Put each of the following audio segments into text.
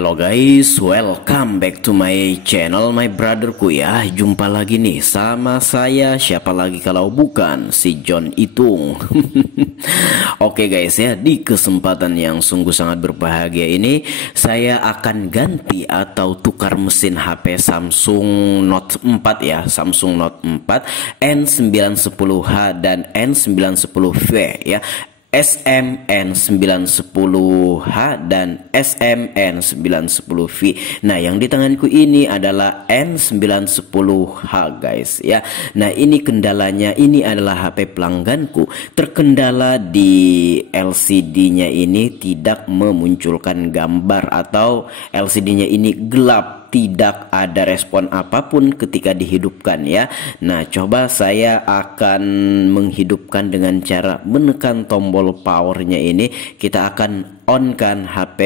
Halo guys, welcome back to my channel, my brotherku ya. Jumpa lagi nih sama saya, siapa lagi kalau bukan si John Itung. Oke guys ya, di kesempatan yang sungguh sangat berbahagia ini saya akan ganti atau tukar mesin HP Samsung Note 4 ya, Samsung Note 4 N910H dan N910V ya, SMN910H dan SMN910V. Nah, yang di tanganku ini adalah N910H guys ya. Nah, ini kendalanya, ini adalah HP pelangganku. Terkendala di LCD-nya ini tidak memunculkan gambar atau LCD-nya ini gelap, tidak ada respon apapun ketika dihidupkan ya. Nah, coba saya akan menghidupkan dengan cara menekan tombol powernya ini. Kita akan on kan HP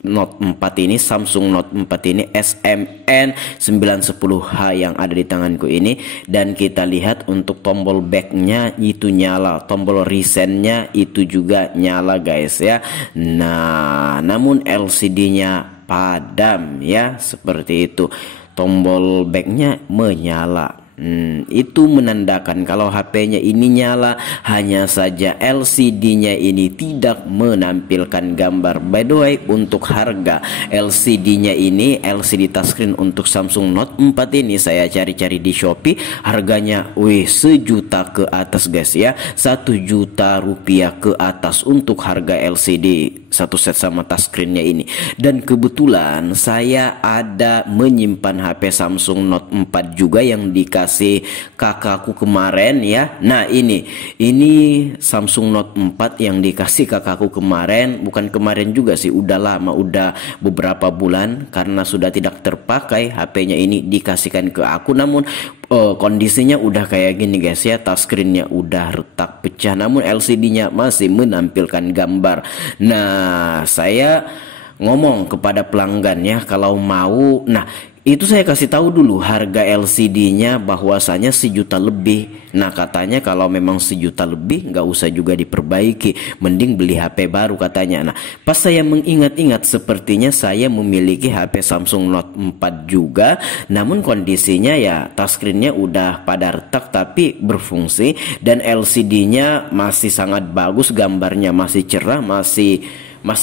Note 4 ini, Samsung Note 4 ini SMN910H yang ada di tanganku ini, dan kita lihat untuk tombol backnya itu nyala, tombol resetnya itu juga nyala guys ya. Nah, namun LCD-nya padam ya, seperti itu. Tombol backnya menyala. Itu menandakan kalau HP-nya ini nyala, hanya saja LCD-nya ini tidak menampilkan gambar. By the way, untuk harga LCD-nya ini, LCD touchscreen untuk Samsung Note 4 ini saya cari-cari di Shopee, harganya sejuta ke atas guys ya, 1 juta rupiah ke atas untuk harga LCD satu set sama touchscreen-nya ini. Dan kebetulan saya ada menyimpan HP Samsung Note 4 juga yang dikasih kakakku kemarin ya. Nah, ini Samsung Note 4 yang dikasih kakakku kemarin, bukan kemarin juga sih, udah lama, udah beberapa bulan, karena sudah tidak terpakai HP-nya ini dikasihkan ke aku. Namun kondisinya udah kayak gini guys ya, touchscreen-nya udah retak pecah, namun LCD-nya masih menampilkan gambar. Nah, saya ngomong kepada pelanggan ya, kalau mau, nah itu saya kasih tahu dulu harga LCD-nya bahwasanya 1 juta lebih. Nah, katanya kalau memang 1 juta lebih nggak usah juga diperbaiki, mending beli HP baru katanya. Nah, pas saya mengingat-ingat, sepertinya saya memiliki HP Samsung Note 4 juga, namun kondisinya ya touchscreen-nya udah pada retak tapi berfungsi, dan LCD-nya masih sangat bagus, gambarnya masih cerah, masih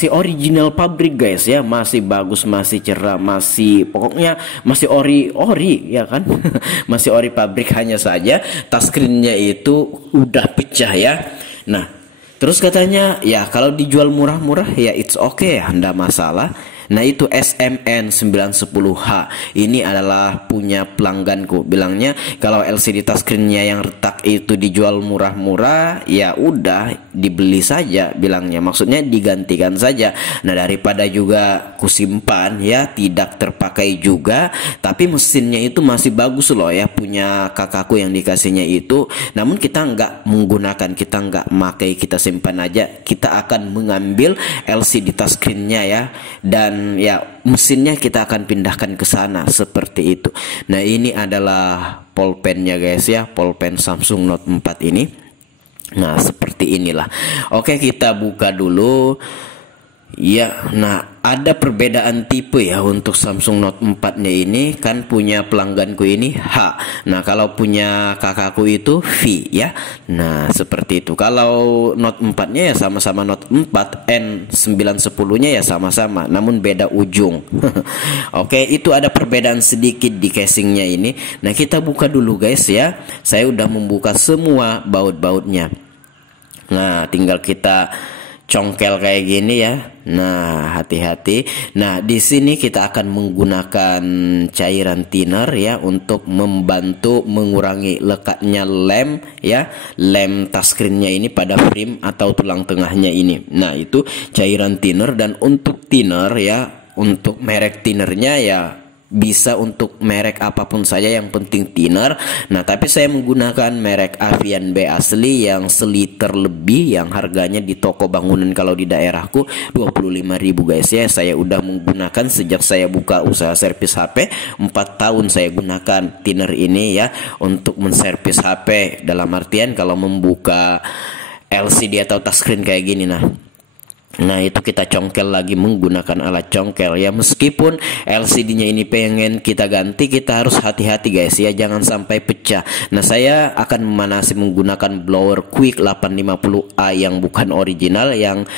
original pabrik guys ya, masih bagus, masih cerah, masih pokoknya masih ori ya kan. Masih ori pabrik, hanya saja touchscreen-nya itu udah pecah ya. Nah, terus katanya ya kalau dijual murah-murah ya it's okay ya, enggak masalah. Nah, itu SMN910H ini adalah punya pelangganku. Bilangnya kalau LCD touchscreen-nya yang retak itu dijual murah-murah, ya udah dibeli saja bilangnya. Maksudnya digantikan saja. Nah, daripada juga kusimpan ya, tidak terpakai juga, tapi mesinnya itu masih bagus loh ya, punya kakakku yang dikasihnya itu. Namun kita nggak menggunakan, kita nggak pakai, kita simpan aja. Kita akan mengambil LCD touchscreen-nya ya, dan ya mesinnya kita akan pindahkan ke sana, seperti itu. Nah, ini adalah pulpennya guys ya, pulpen Samsung Note 4 ini. Nah, seperti inilah. Oke, kita buka dulu ya. Nah, ada perbedaan tipe ya untuk Samsung Note 4-nya ini, kan punya pelangganku ini H. Nah, kalau punya kakakku itu V ya. Nah, seperti itu. Kalau Note 4-nya ya sama-sama Note 4, N910-nya ya sama-sama, namun beda ujung. Oke, itu ada perbedaan sedikit di casingnya ini. Nah, kita buka dulu guys ya. Saya udah membuka semua baut-bautnya. Nah, tinggal kita congkel kayak gini ya. Nah, hati-hati. Nah, di sini kita akan menggunakan cairan thinner ya, untuk membantu mengurangi lekatnya lem ya, lem touchscreen-nya ini pada frame atau tulang tengahnya ini. Nah, itu cairan thinner. Dan untuk thinner ya, untuk merek thinnernya ya bisa untuk merek apapun saja, yang penting thinner. Nah, tapi saya menggunakan merek Avian B asli yang seliter lebih, yang harganya di toko bangunan kalau di daerahku 25.000 guys ya. Saya udah menggunakan sejak saya buka usaha servis HP, 4 tahun saya gunakan thinner ini ya, untuk menservis HP, dalam artian kalau membuka LCD atau touchscreen kayak gini. Nah, Nah itu kita congkel lagi menggunakan alat congkel ya. Meskipun LCD-nya ini pengen kita ganti, kita harus hati-hati guys ya, jangan sampai pecah. Nah saya akan memanasi menggunakan blower Quick 850A yang bukan original, yang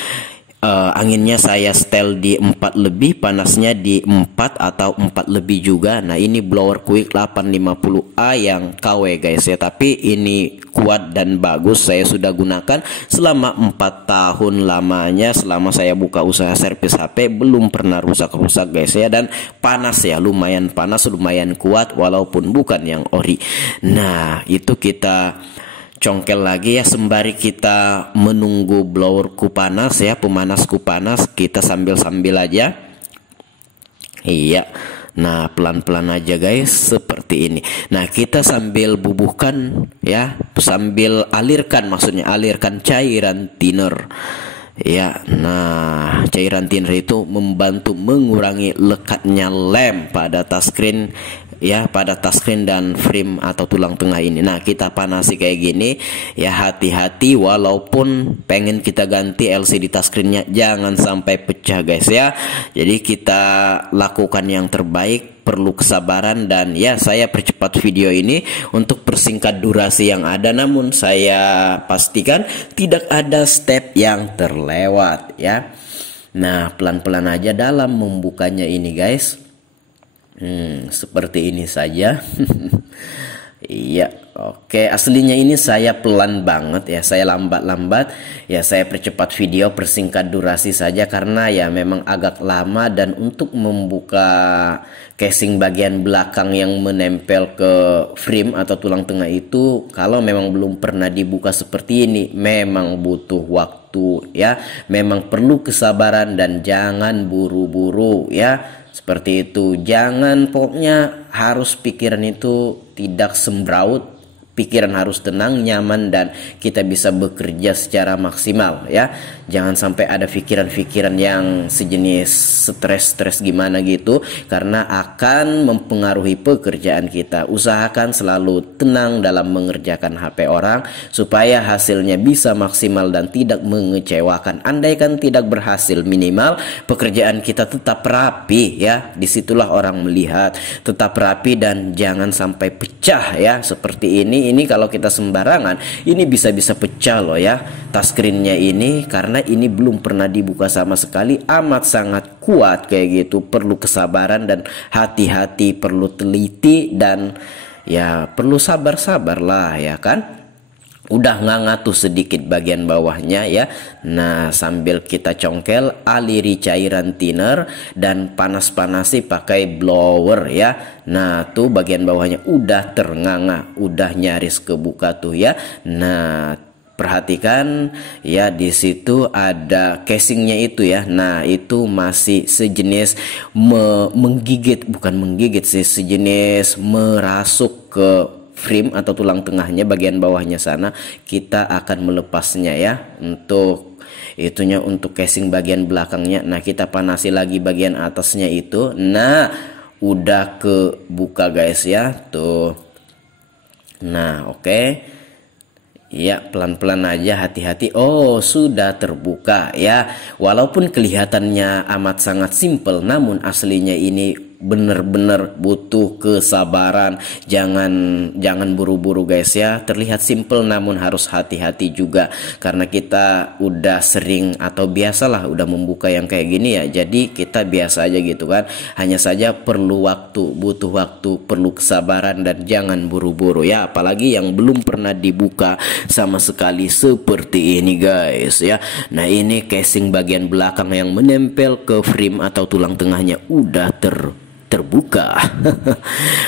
anginnya saya setel di 4 lebih, panasnya di 4 atau 4 lebih juga. Nah ini blower Quick 850A yang KW guys ya, tapi ini kuat dan bagus. Saya sudah gunakan selama 4 tahun lamanya, selama saya buka usaha servis HP, belum pernah rusak-rusak guys ya. Dan panas ya, lumayan panas, lumayan kuat walaupun bukan yang ori. Nah itu kita congkel lagi ya, sembari kita menunggu blowerku panas ya, pemanasku panas, kita sambil-sambil aja. Iya. Nah pelan-pelan aja guys, seperti ini. Nah kita sambil bubuhkan ya, sambil alirkan, maksudnya alirkan cairan thinner ya. Nah cairan thinner itu membantu mengurangi lekatnya lem pada touchscreen ya, pada touchscreen dan frame atau tulang tengah ini. Nah kita panasi kayak gini ya, hati-hati walaupun pengen kita ganti LCD touchscreennya, jangan sampai pecah guys ya. Jadi kita lakukan yang terbaik, perlu kesabaran, dan ya saya percepat video ini untuk persingkat durasi yang ada, namun saya pastikan tidak ada step yang terlewat ya. Nah pelan-pelan aja dalam membukanya ini guys. Seperti ini saja. Iya, oke. Aslinya ini saya pelan banget ya, saya lambat-lambat ya, saya percepat video, persingkat durasi saja karena ya memang agak lama. Dan untuk membuka casing bagian belakang yang menempel ke frame atau tulang tengah itu, kalau memang belum pernah dibuka seperti ini, memang butuh waktu ya, memang perlu kesabaran dan jangan buru-buru ya. Seperti itu, jangan, pokoknya harus pikiran itu tidak sembraut, pikiran harus tenang, nyaman, dan kita bisa bekerja secara maksimal ya. Jangan sampai ada pikiran-pikiran yang sejenis stres-stres gimana gitu, karena akan mempengaruhi pekerjaan kita. Usahakan selalu tenang dalam mengerjakan HP orang supaya hasilnya bisa maksimal dan tidak mengecewakan. Andaikan tidak berhasil, minimal pekerjaan kita tetap rapi ya. Disitulah orang melihat tetap rapi dan jangan sampai pecah ya, seperti ini. Ini kalau kita sembarangan, ini bisa-bisa pecah loh ya touchscreennya ini, karena ini belum pernah dibuka sama sekali, amat sangat kuat kayak gitu. Perlu kesabaran dan hati-hati, perlu teliti, dan ya perlu sabar-sabar lah ya kan. Udah nganga tuh sedikit bagian bawahnya ya. Nah sambil kita congkel, aliri cairan thinner dan panas-panasi pakai blower ya. Nah tuh bagian bawahnya udah ternganga, udah nyaris kebuka tuh ya. Nah perhatikan ya, di situ ada casingnya itu ya. Nah itu masih sejenis menggigit, bukan menggigit sih, sejenis merasuk ke frame atau tulang tengahnya, bagian bawahnya sana. Kita akan melepasnya ya, untuk itunya, untuk casing bagian belakangnya. Nah kita panasi lagi bagian atasnya itu. Nah udah kebuka guys ya tuh. Nah oke. Ya pelan-pelan aja, hati-hati. Oh sudah terbuka ya. Walaupun kelihatannya amat sangat simple, namun aslinya ini bener-bener butuh kesabaran. Jangan buru-buru guys ya. Terlihat simple namun harus hati-hati juga, karena kita udah sering atau biasalah udah membuka yang kayak gini ya. Jadi kita biasa aja gitu kan. Hanya saja perlu waktu, butuh waktu, perlu kesabaran, dan jangan buru-buru ya. Apalagi yang belum pernah dibuka sama sekali seperti ini guys ya. Nah ini casing bagian belakang yang menempel ke frame atau tulang tengahnya udah terbuka.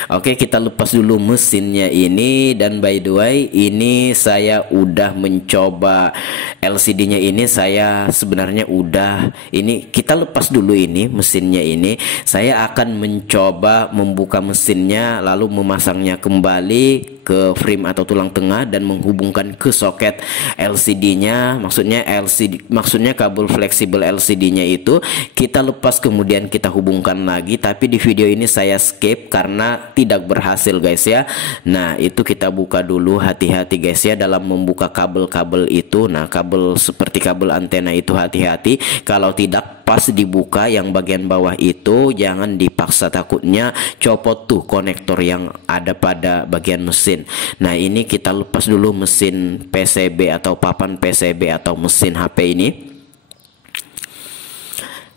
Oke kita lepas dulu mesinnya ini. Dan by the way, ini saya udah mencoba LCD-nya ini. Saya sebenarnya udah, ini kita lepas dulu ini mesinnya ini. Saya akan mencoba membuka mesinnya lalu memasangnya kembali. ke frame atau tulang tengah dan menghubungkan ke soket LCD-nya. Maksudnya kabel fleksibel LCD-nya itu kita lepas kemudian kita hubungkan lagi, tapi di video ini saya skip karena tidak berhasil guys ya. Nah, itu kita buka dulu, hati-hati guys ya dalam membuka kabel-kabel itu. Nah, kabel seperti kabel antena itu hati-hati, kalau tidak pas dibuka yang bagian bawah itu jangan dipaksa, takutnya copot tuh konektor yang ada pada bagian mesin. Nah, ini kita lepas dulu mesin PCB atau papan PCB atau mesin HP ini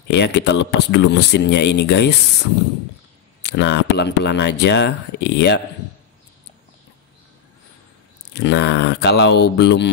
ya, kita lepas dulu mesinnya ini guys. Nah, pelan-pelan aja ya. Nah, kalau belum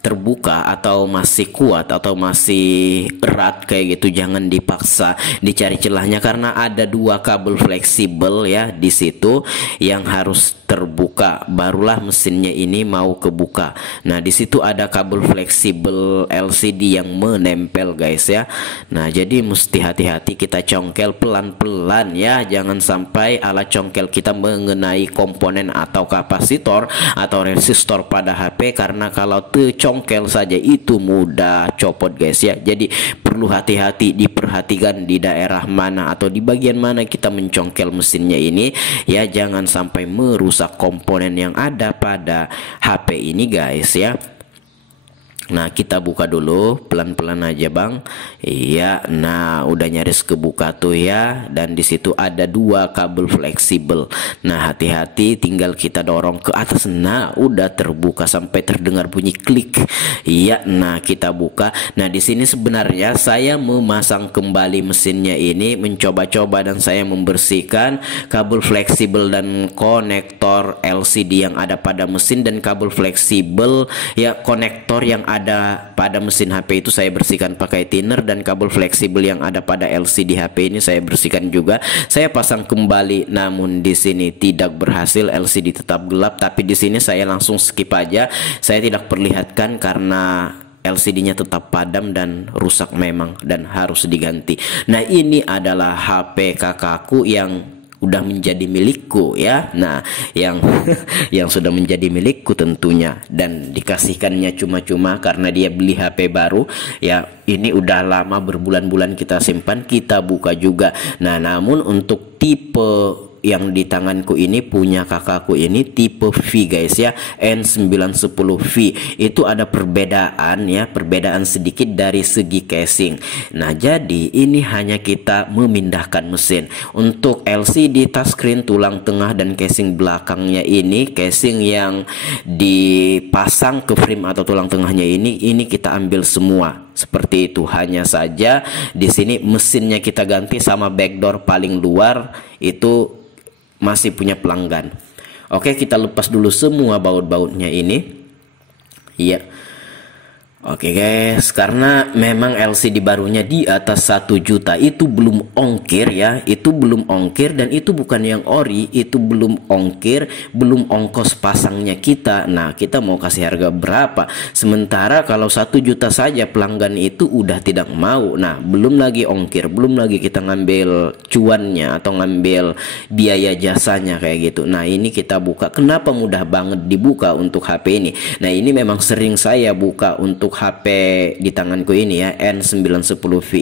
terbuka atau masih kuat atau masih erat kayak gitu, jangan dipaksa, dicari celahnya, karena ada dua kabel fleksibel ya di situ yang harus terbuka, barulah mesinnya ini mau kebuka. Nah, di situ ada kabel fleksibel LCD yang menempel guys ya. Nah, jadi mesti hati-hati, kita congkel pelan-pelan ya, jangan sampai alat congkel kita mengenai komponen atau kapasitor atau resistor pada HP, karena kalau congkel saja itu mudah copot guys ya. Jadi perlu hati-hati, diperhatikan di daerah mana atau di bagian mana kita mencongkel mesinnya ini ya, jangan sampai merusak komponen yang ada pada HP ini guys ya. Nah, kita buka dulu pelan-pelan aja bang. Iya, nah udah nyaris kebuka tuh ya. Dan di situ ada dua kabel fleksibel. Nah, hati-hati, tinggal kita dorong ke atas. Nah, udah terbuka sampai terdengar bunyi klik. Iya, nah kita buka. Nah, di sini sebenarnya saya memasang kembali mesinnya ini, mencoba-coba, dan saya membersihkan kabel fleksibel dan konektor LCD yang ada pada mesin, dan kabel fleksibel ya, konektor yang ada pada mesin HP itu saya bersihkan pakai thinner, dan kabel fleksibel yang ada pada LCD HP ini saya bersihkan juga. Saya pasang kembali, namun di sini tidak berhasil, LCD tetap gelap. Tapi di sini saya langsung skip aja, saya tidak perlihatkan karena LCD-nya tetap padam dan rusak memang dan harus diganti. Nah, ini adalah HP kakakku yang udah menjadi milikku ya. Nah, yang yang sudah menjadi milikku tentunya, dan dikasihkannya cuma-cuma karena dia beli HP baru ya. Ini udah lama, berbulan-bulan kita simpan, kita buka juga. Nah, namun untuk tipe yang di tanganku ini punya kakakku ini tipe V guys ya, N910V. Itu ada perbedaan ya, perbedaan sedikit dari segi casing. Nah, jadi ini hanya kita memindahkan mesin. Untuk LCD touchscreen tulang tengah dan casing belakangnya ini, casing yang dipasang ke frame atau tulang tengahnya ini kita ambil semua. Seperti itu, hanya saja di sini mesinnya kita ganti, sama backdoor paling luar itu masih punya pelanggan. Oke, kita lepas dulu semua baut-bautnya ini. Iya. Oke guys, karena memang LCD barunya di atas 1 juta, itu belum ongkir ya, itu belum ongkir, dan itu bukan yang ori, itu belum ongkir, belum ongkos pasangnya kita. Nah, kita mau kasih harga berapa? Sementara kalau 1 juta saja pelanggan itu udah tidak mau. Nah, belum lagi ongkir, belum lagi kita ngambil cuannya atau ngambil biaya jasanya kayak gitu. Nah, ini kita buka. Kenapa mudah banget dibuka untuk HP ini? Nah, ini memang sering saya buka untuk HP di tanganku ini ya, N910V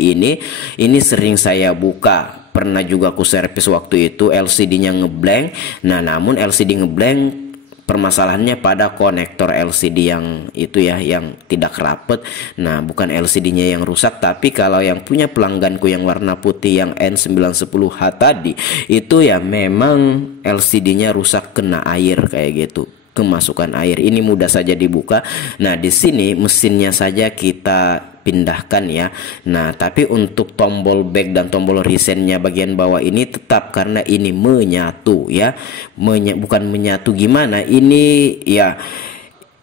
ini sering saya buka. Pernah juga aku servis waktu itu, LCD-nya ngeblank. Nah, namun LCD ngeblank permasalahannya pada konektor LCD yang itu ya, yang tidak rapet. Nah, bukan LCD-nya yang rusak, tapi kalau yang punya pelangganku yang warna putih yang N910H tadi, itu ya memang LCD-nya rusak kena air kayak gitu, kemasukan air. Ini mudah saja dibuka. Nah, di sini mesinnya saja kita pindahkan ya. Nah, tapi untuk tombol back dan tombol resetnya bagian bawah ini tetap, karena ini menyatu ya. Bukan menyatu gimana, ini ya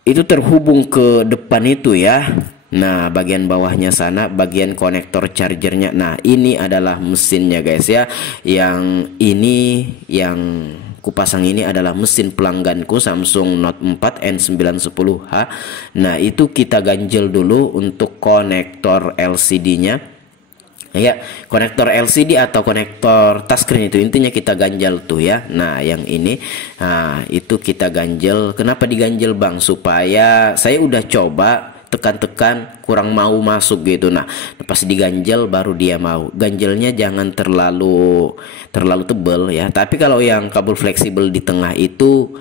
itu terhubung ke depan itu ya. Nah, bagian bawahnya sana, bagian konektor chargernya. Nah, ini adalah mesinnya guys ya. Yang ini yang kupasang ini adalah mesin pelangganku, Samsung Note 4 N910H. Nah, itu kita ganjel dulu untuk konektor LCD-nya. ya, konektor LCD atau konektor touchscreen itu intinya kita ganjel tuh ya. Nah yang ini, nah itu kita ganjel. Kenapa diganjel bang? Supaya saya udah coba tekan-tekan kurang mau masuk gitu. Nah pas diganjel baru dia mau. Ganjelnya jangan terlalu tebel ya, tapi kalau yang kabel fleksibel di tengah itu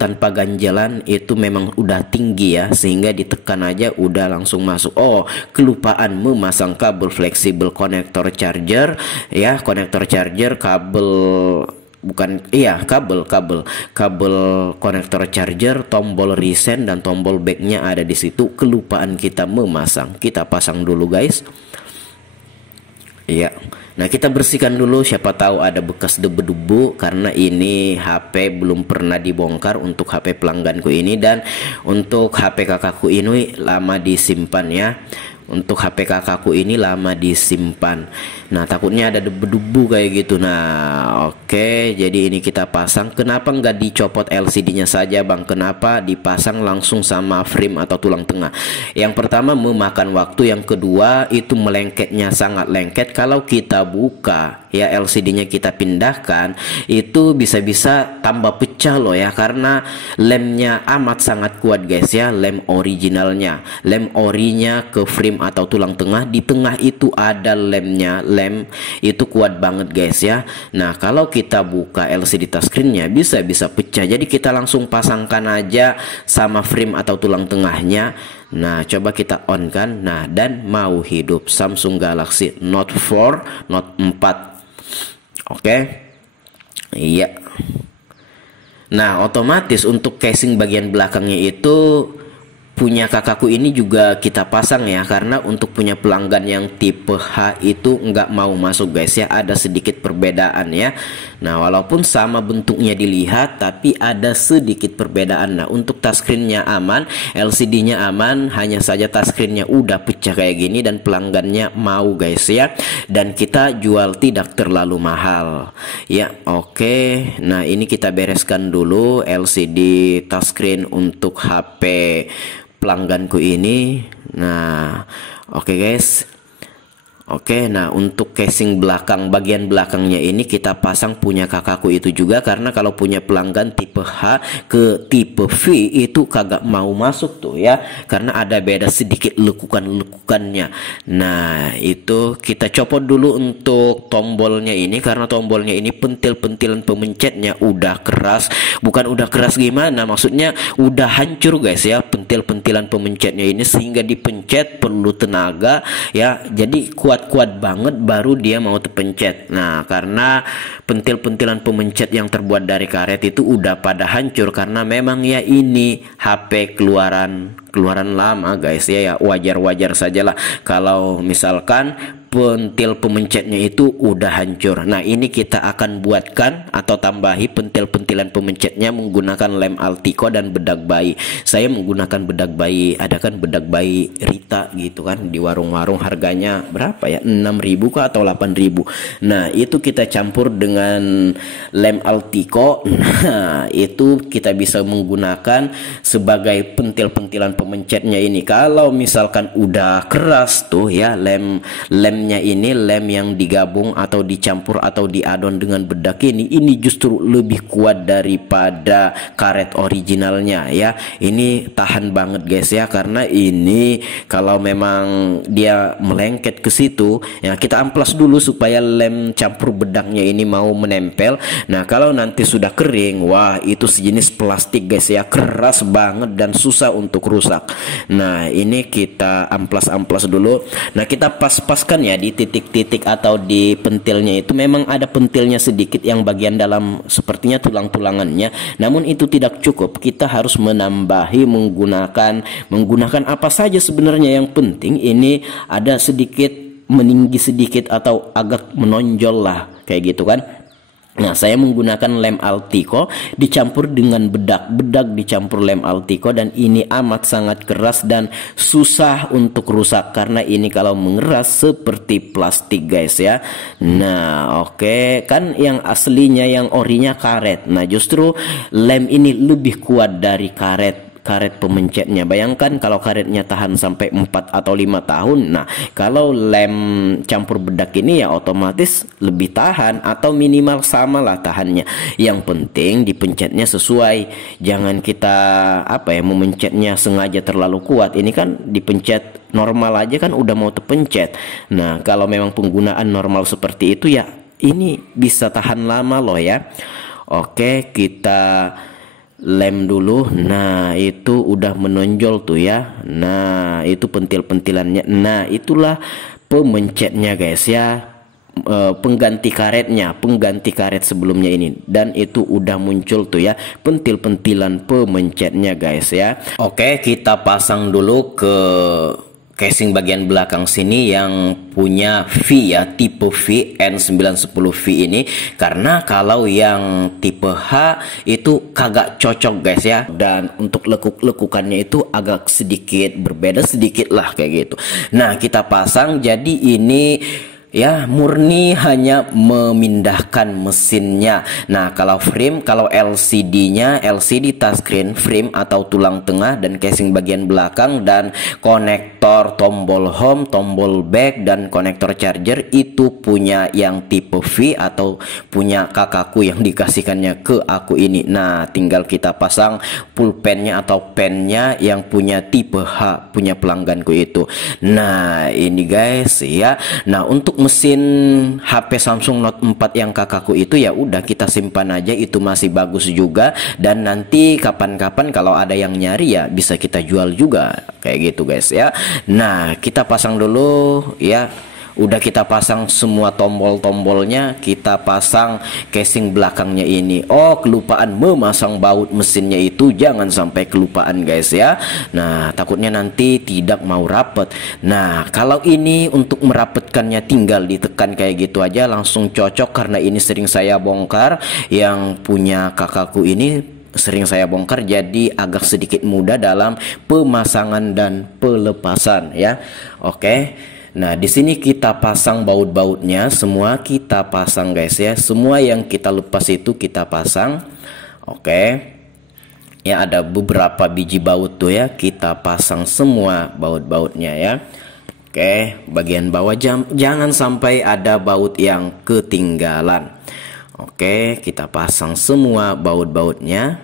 tanpa ganjelan itu memang udah tinggi ya, sehingga ditekan aja udah langsung masuk. Oh kelupaan memasang kabel fleksibel konektor charger ya, konektor charger kabel bukan iya kabel konektor charger, tombol reset dan tombol backnya ada di situ. Kelupaan kita memasang, kita pasang dulu guys. Iya. Nah kita bersihkan dulu, siapa tahu ada bekas debu-debu karena ini HP belum pernah dibongkar untuk HP pelangganku ini, dan untuk HP kakakku ini lama disimpan ya. Untuk HP kakakku ini lama disimpan. Nah takutnya ada debu-debu kayak gitu. Nah oke, jadi ini kita pasang. Kenapa nggak dicopot LCD-nya saja bang? Kenapa dipasang langsung sama frame atau tulang tengah? Yang pertama memakan waktu, yang kedua itu melengketnya sangat lengket. Kalau kita buka ya LCD-nya kita pindahkan, itu bisa-bisa tambah pecah loh ya, karena lemnya amat sangat kuat guys ya. Lem originalnya, lem orinya ke frame atau tulang tengah, di tengah itu ada lemnya. Lem itu kuat banget guys ya. Nah kalau kita buka LCD touchscreen-nya bisa pecah, jadi kita langsung pasangkan aja sama frame atau tulang tengahnya. Nah coba kita on kan. Nah dan mau hidup Samsung Galaxy Note 4, Note 4. Oke. Iya. Nah otomatis untuk casing bagian belakangnya itu punya kakakku ini juga kita pasang ya, karena untuk punya pelanggan yang tipe H itu nggak mau masuk guys ya, ada sedikit perbedaan ya. Nah walaupun sama bentuknya dilihat tapi ada sedikit perbedaan. Nah untuk touchscreen-nya aman, LCD-nya aman, hanya saja touchscreen-nya udah pecah kayak gini dan pelanggannya mau guys ya, dan kita jual tidak terlalu mahal ya. Oke, nah ini kita bereskan dulu LCD touchscreen untuk HP pelangganku ini. Nah oke guys. Oke, nah untuk casing belakang, bagian belakangnya ini kita pasang punya kakakku itu juga, karena kalau punya pelanggan tipe H ke tipe V itu kagak mau masuk tuh ya, karena ada beda sedikit lekukan-lekukannya. Nah itu kita copot dulu untuk tombolnya ini, karena tombolnya ini pentil-pentilan pemencetnya udah keras. Bukan udah keras gimana, maksudnya udah hancur guys ya pentil-pentilan pemencetnya ini, sehingga dipencet perlu tenaga ya, jadi kuat banget baru dia mau terpencet. Nah karena pentil-pentilan pemencet yang terbuat dari karet itu udah pada hancur, karena memang ya ini HP keluaran lama guys ya, wajar sajalah kalau misalkan pentil pemencetnya itu udah hancur. Nah ini kita akan buatkan atau tambahi pentil-pentilan pemencetnya menggunakan lem Altico dan bedak bayi. Saya menggunakan bedak bayi, ada kan bedak bayi Rita gitu kan di warung-warung, harganya berapa ya, 6.000 kah atau 8.000. Nah itu kita campur dengan lem Altico. Nah itu kita bisa menggunakan sebagai pentil-pentilan pemencetnya ini. Kalau misalkan udah keras tuh ya lemnya ini, lem yang digabung atau dicampur atau diadon dengan bedak ini justru lebih kuat daripada karet originalnya ya. Ini tahan banget guys ya, karena ini kalau memang dia melengket ke situ ya, kita amplas dulu supaya lem campur bedaknya ini mau menempel. Nah kalau nanti sudah kering, wah itu sejenis plastik guys ya, keras banget dan susah untuk rusak. Nah ini kita amplas dulu. Nah kita pas-paskan ya di titik-titik atau di pentilnya itu, memang ada pentilnya sedikit yang bagian dalam sepertinya tulang-tulangannya, namun itu tidak cukup, kita harus menambahi menggunakan apa saja sebenarnya. Yang penting ini ada sedikit meninggi sedikit atau agak menonjol lah kayak gitu kan. Nah saya menggunakan lem Altico dicampur dengan bedak dicampur lem Altico, dan ini amat sangat keras dan susah untuk rusak, karena ini kalau mengeras seperti plastik guys ya. Nah oke, kan yang aslinya yang orinya karet. Nah justru lem ini lebih kuat dari karet karet pemencetnya. Bayangkan kalau karetnya tahan sampai 4 atau 5 tahun. Nah, kalau lem campur bedak ini ya otomatis lebih tahan atau minimal samalah tahannya. Yang penting dipencetnya sesuai. Jangan kita memencetnya sengaja terlalu kuat. Ini kan dipencet normal aja kan udah mau terpencet. Nah, kalau memang penggunaan normal seperti itu ya ini bisa tahan lama loh ya. Oke, kita lem dulu. Nah, itu udah menonjol tuh ya. Nah, itu pentil-pentilannya. Nah, itulah pemencetnya guys ya. Pengganti karet sebelumnya ini, dan itu udah muncul tuh ya pentil-pentilan pemencetnya guys ya. Oke, kita pasang dulu ke casing bagian belakang sini yang punya V ya, tipe V N910V ini, karena kalau yang tipe H itu kagak cocok guys ya, dan untuk lekuk-lekukannya itu agak sedikit berbeda sedikit lah kayak gitu. Nah, kita pasang, jadi ini ya murni hanya memindahkan mesinnya. Nah, kalau frame, kalau LCD-nya LCD touchscreen, frame atau tulang tengah dan casing bagian belakang dan konektor tombol home, tombol back dan konektor charger itu punya yang tipe V atau punya kakakku yang dikasihkannya ke aku ini. Nah, tinggal kita pasang pulpennya atau pennya yang punya tipe H, punya pelangganku itu. Nah, ini guys ya. Nah, untuk mesin HP Samsung Note 4 yang kakakku itu ya udah kita simpan aja, itu masih bagus juga, dan nanti kapan-kapan kalau ada yang nyari ya bisa kita jual juga kayak gitu guys ya. Nah, kita pasang dulu ya. Udah kita pasang semua tombol-tombolnya, kita pasang casing belakangnya ini. Oh, kelupaan memasang baut mesinnya itu, jangan sampai kelupaan guys ya. Nah, takutnya nanti tidak mau rapet. Nah, kalau ini untuk merapetkannya tinggal ditekan kayak gitu aja langsung cocok, karena ini sering saya bongkar, yang punya kakakku ini sering saya bongkar, jadi agak sedikit mudah dalam pemasangan dan pelepasan ya. Oke. Nah, di sini kita pasang baut-bautnya, semua kita pasang guys ya. Semua yang kita lepas itu kita pasang. Oke. Ya, ada beberapa biji baut tuh ya, kita pasang semua baut-bautnya ya. Oke, bagian bawah jangan sampai ada baut yang ketinggalan. Oke, kita pasang semua baut-bautnya.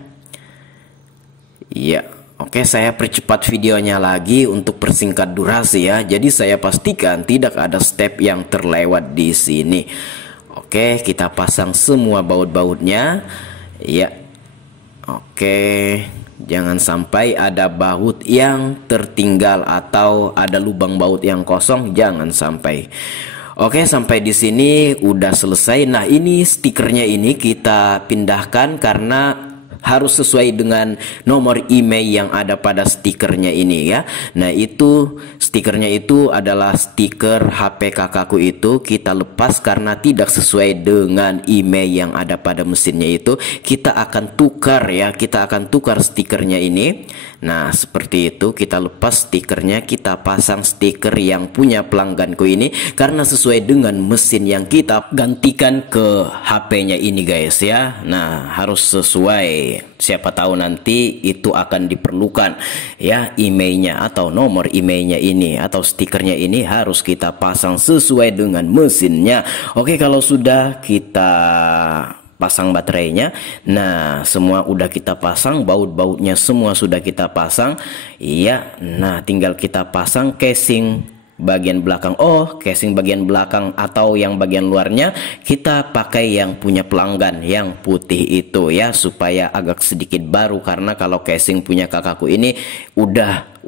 Iya. Oke, saya percepat videonya lagi untuk persingkat durasi ya. Jadi saya pastikan tidak ada step yang terlewat di sini. Oke, kita pasang semua baut-bautnya. Ya. Oke, jangan sampai ada baut yang tertinggal atau ada lubang baut yang kosong, jangan sampai. Oke, sampai di sini udah selesai. Nah, ini stikernya ini kita pindahkan karena harus sesuai dengan nomor email yang ada pada stikernya ini ya. Nah, itu stikernya itu adalah stiker HP kakakku itu, kita lepas karena tidak sesuai dengan email yang ada pada mesinnya itu. Kita akan tukar ya, kita akan tukar stikernya ini. Nah, seperti itu, kita lepas stikernya, kita pasang stiker yang punya pelangganku ini karena sesuai dengan mesin yang kita gantikan ke HP-nya ini guys ya. Nah, harus sesuai. Siapa tahu nanti itu akan diperlukan ya, emailnya atau nomor emailnya ini atau stikernya ini harus kita pasang sesuai dengan mesinnya. Oke, kalau sudah kita pasang baterainya. Nah, semua udah kita pasang, baut-bautnya semua sudah kita pasang. Iya, nah tinggal kita pasang casing bagian belakang. Oh, casing bagian belakang atau yang bagian luarnya kita pakai yang punya pelanggan yang putih itu ya, supaya agak sedikit baru, karena kalau casing punya kakakku ini udah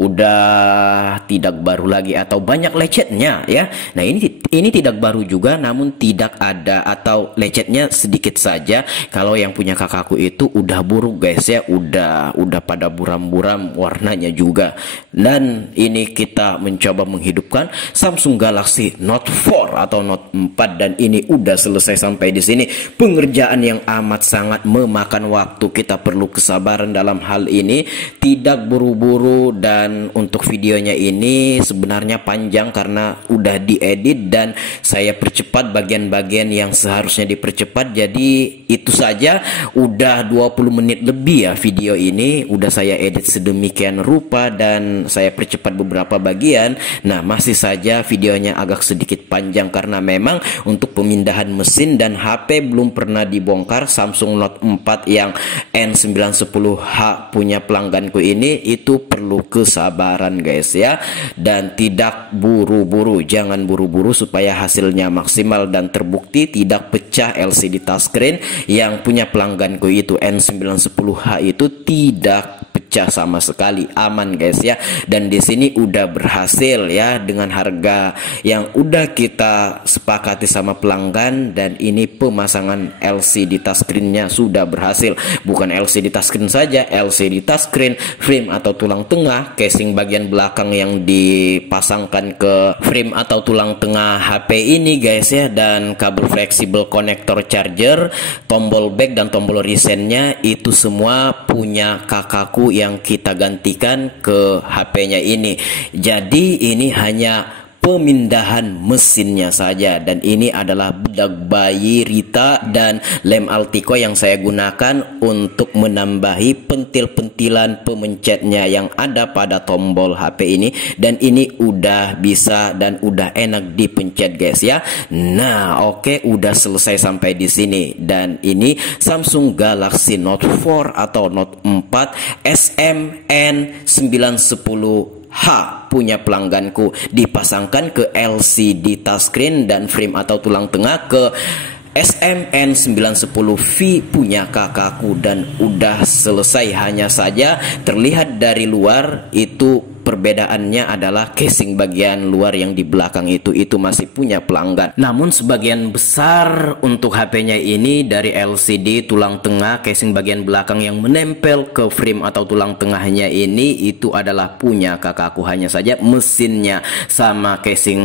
tidak baru lagi atau banyak lecetnya ya. Nah, ini tidak baru juga, namun tidak ada atau lecetnya sedikit saja. Kalau yang punya kakakku itu udah buruk guys ya, udah pada buram-buram warnanya juga. Dan ini kita mencoba menghidupkan Samsung Galaxy Note 4 atau Note 4, dan ini udah selesai sampai di sini. Pengerjaan yang amat sangat memakan waktu, kita perlu kesabaran dalam hal ini, tidak buru-buru dan Dan untuk videonya ini sebenarnya panjang karena udah diedit dan saya percepat bagian-bagian yang seharusnya dipercepat. Jadi itu saja udah 20 menit lebih ya video ini, udah saya edit sedemikian rupa dan saya percepat beberapa bagian. Nah, masih saja videonya agak sedikit panjang karena memang untuk pemindahan mesin dan HP belum pernah dibongkar. Samsung Note 4 yang N910H punya pelangganku ini itu perlu kesabaran guys ya, dan tidak buru-buru, jangan buru-buru supaya hasilnya maksimal dan terbukti tidak pecah LCD touchscreen yang punya pelangganku itu N910H itu tidak pecah sama sekali, aman guys ya. Dan di sini udah berhasil ya dengan harga yang udah kita sepakati sama pelanggan, dan ini pemasangan LCD touchscreen-nya sudah berhasil. Bukan LCD touchscreen saja, LCD touchscreen, frame atau tulang tengah, casing bagian belakang yang dipasangkan ke frame atau tulang tengah HP ini guys ya, dan kabel fleksibel konektor charger, tombol back dan tombol resetnya itu semua punya kakakku yang kita gantikan ke HP-nya ini. Jadi ini hanya pemindahan mesinnya saja, dan ini adalah bedak bayi Rita dan lem Altico yang saya gunakan untuk menambahi pentil-pentilan pemencetnya yang ada pada tombol HP ini, dan ini udah bisa dan udah enak dipencet guys ya. Nah, oke, udah selesai sampai di sini. Dan ini Samsung Galaxy Note 4 atau Note 4 SMN910H punya pelangganku, dipasangkan ke LCD touchscreen dan frame atau tulang tengah ke SMN910V punya kakakku, dan udah selesai. Hanya saja terlihat dari luar itu perbedaannya adalah casing bagian luar yang di belakang itu masih punya pelanggan. Namun sebagian besar untuk HP-nya ini dari LCD tulang tengah, casing bagian belakang yang menempel ke frame atau tulang tengahnya ini itu adalah punya kakakku. Hanya saja mesinnya sama casing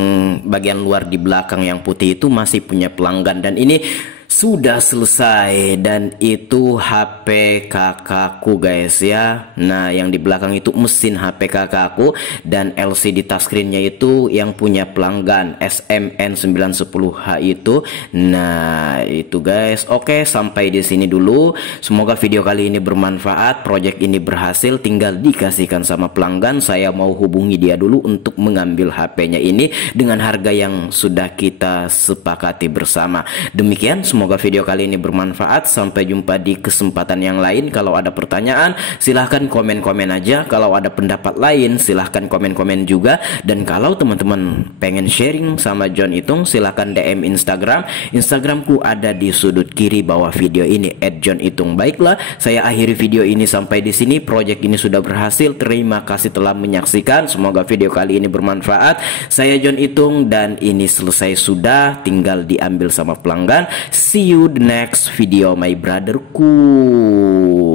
bagian luar di belakang yang putih itu masih punya pelanggan, dan ini sudah selesai. Dan itu HP kakakku guys ya. Nah, yang di belakang itu mesin HP kakakku, dan LCD touchscreen-nya itu yang punya pelanggan SMN910H itu. Nah, itu guys. Oke, sampai di sini dulu. Semoga video kali ini bermanfaat. Project ini berhasil, tinggal dikasihkan sama pelanggan. Saya mau hubungi dia dulu untuk mengambil HP-nya ini dengan harga yang sudah kita sepakati bersama. Demikian, semoga video kali ini bermanfaat. Sampai jumpa di kesempatan yang lain. Kalau ada pertanyaan silahkan komen-komen aja. Kalau ada pendapat lain silahkan komen-komen juga. Dan kalau teman-teman pengen sharing sama John Itung, silahkan DM Instagram. Instagramku ada di sudut kiri bawah video ini @JohnItung. Baiklah, saya akhiri video ini sampai di sini. Project ini sudah berhasil. Terima kasih telah menyaksikan. Semoga video kali ini bermanfaat. Saya John Itung dan ini selesai sudah, tinggal diambil sama pelanggan. See you the next video my brotherku.